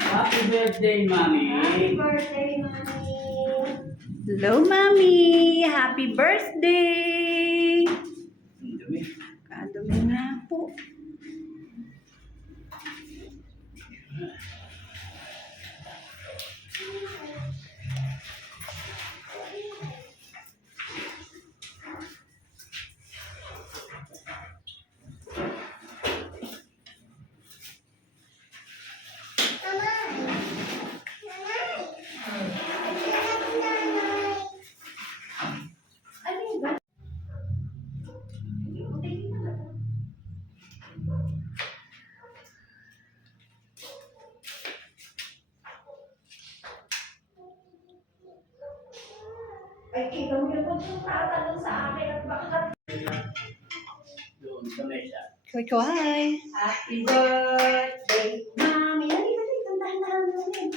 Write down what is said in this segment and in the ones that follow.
Happy birthday, Mommy. Happy birthday, Mommy. Hello, Mommy. Happy birthday. Ang dumi. Kadumi nga po. Ay, kita mo yun. Huwag yung tatanong sa akin at bakit. Doon sa mesa. Kuy-kuy. Happy birthday, Mommy. Dali, dali. Tandahan-dahan namin.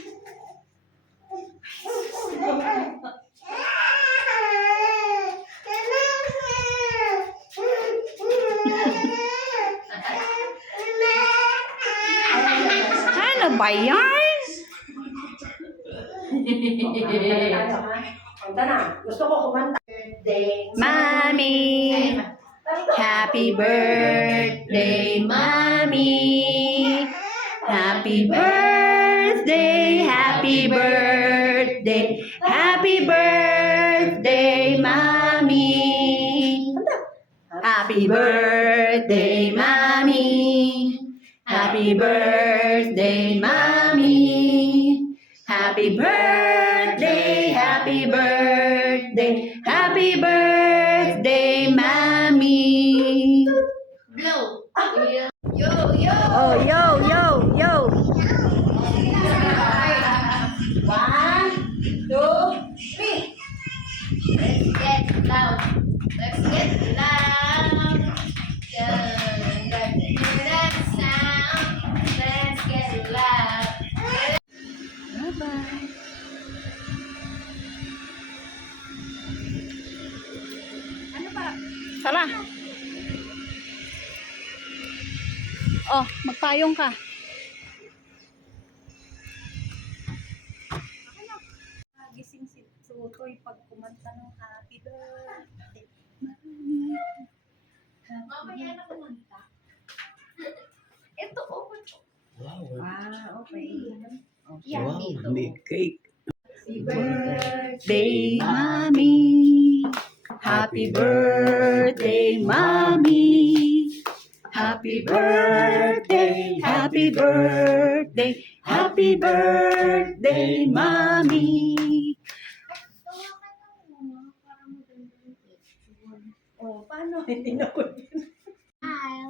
Ano ba yan? Kanta na. Gusto ko kumanta. Birthday, Mommy. Happy birthday, Mommy. Happy birthday, happy birthday, happy birthday, Mommy. Happy birthday, Mommy. Happy birthday, Mommy. Happy birthday, happy birthday, happy birthday, Mommy. Blow. Yo, yo. Oh, yo, yo, yo. 1, 2, 3. Let's get loud. Let's get loud. Hear that sound. Let's get loud. Bye-bye. Tara. Oh, magpayong ka. Gising si Tutoy pag kumanta ng happy birthday, Mommy. Mamaya na kumanta. Ito, oh. Wow. Okay. Yan Wow, dito. may cake. Happy birthday. Birthday, Mommy. Happy birthday, Mommy. Happy birthday, happy birthday, happy birthday, Mommy. Oh, paano? Hindi na ko.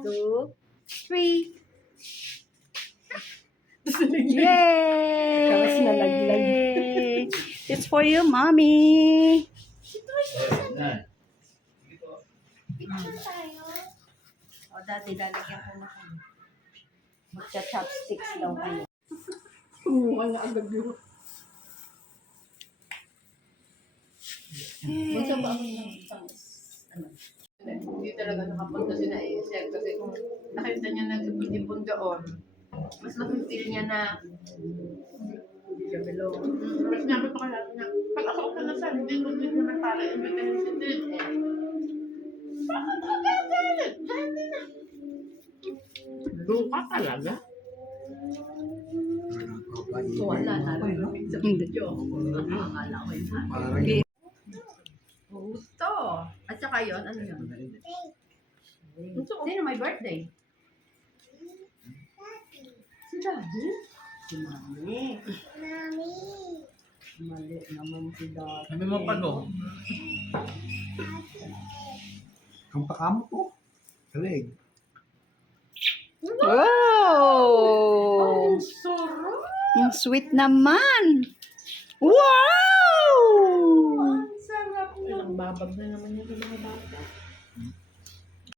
2, 3. Yay! Tapos nalaglag. It's for you, Mommy. Picture tayo. O, dati lalagyan ko na kayo. Magcha-chopsticks daw kayo. Kumuha na agad yun. Bunso ba ako ng Hindi talaga nakapunta si na Isel kasi kung nakita niya nag-ipon doon, mas nakifeel niya na hindi siya below. mas sinabi ko kaya niya, pag ako ka na sa hindi ko na para imbitahin si Ted eh. Bakit ka gagalit? Dahil na. Luka talaga? Wala na. Hindi. Akala ko yun. Gusto. At saka yun, ano yun? Sino may birthday? Si Daddy? Si Mami. Mali naman si Daddy. Sabi mo pa go. Ang paamo ko. Kalig. Wow! Sarap! Ang sweet naman. Wow! Ang sarap Ang babag na naman yung mga bata.